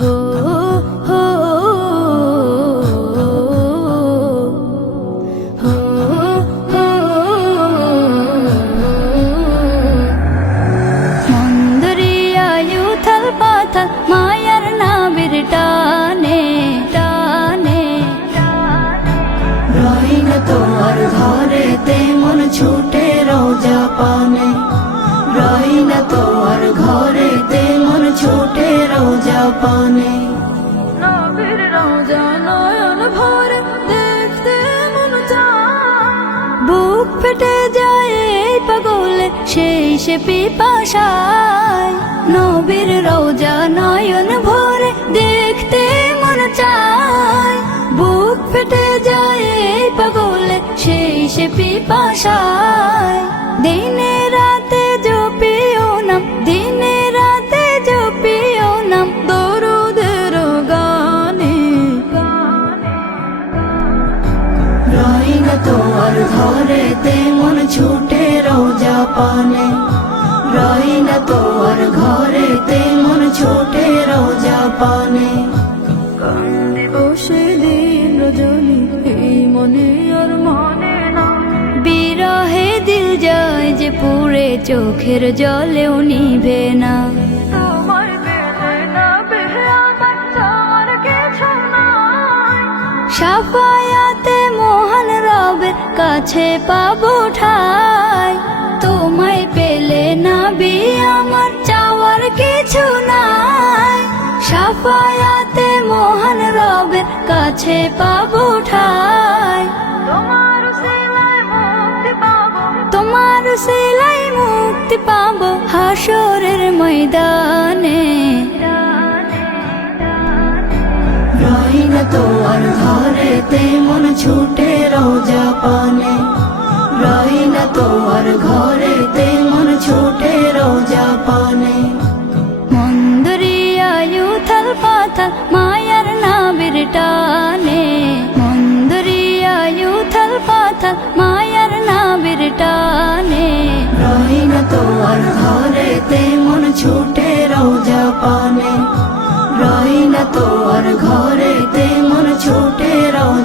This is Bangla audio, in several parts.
Oh. পানে। নবীর রোজা নয়ন ভরে দেখতে মন বুক ফেটে যায় এই পাগলে সেই সে পিপাসায়। নবীর রোজা নয়ন ভরে দেখতে মন চায়। বুক ফেটে যায় এই পাগলে সেই সে পিপাসায়। তোর ঘরে তেমন ছুটে রোজা পানে। রইন তোর ঘরে তেমন ছুটে রোজা পানে। কান্দে বসে দিন রজনী এই মনে আর মনে না। বিরহে দিল যায় যে পুরে চোখের জলেও নিভে না। তোমার কাছে পাবো ঠাই। তোমায় পেলে না বি আমার চাওয়ার কিছু নাই। সাফায়াতে মহান রবের কাছে পাবো ঠাই। তোমার সেলাই মুক্তি পাবো। তোমার সেলাই মুক্তি পাবো হাসরের ময়দানে। তোর ঘরে তেমন ছুটে রোজা পানে। রইন তোমার ঘরে তেমন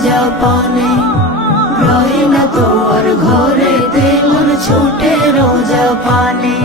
যাপনে রই না তোর ঘরে তেমন ছুটে রোজা পানে।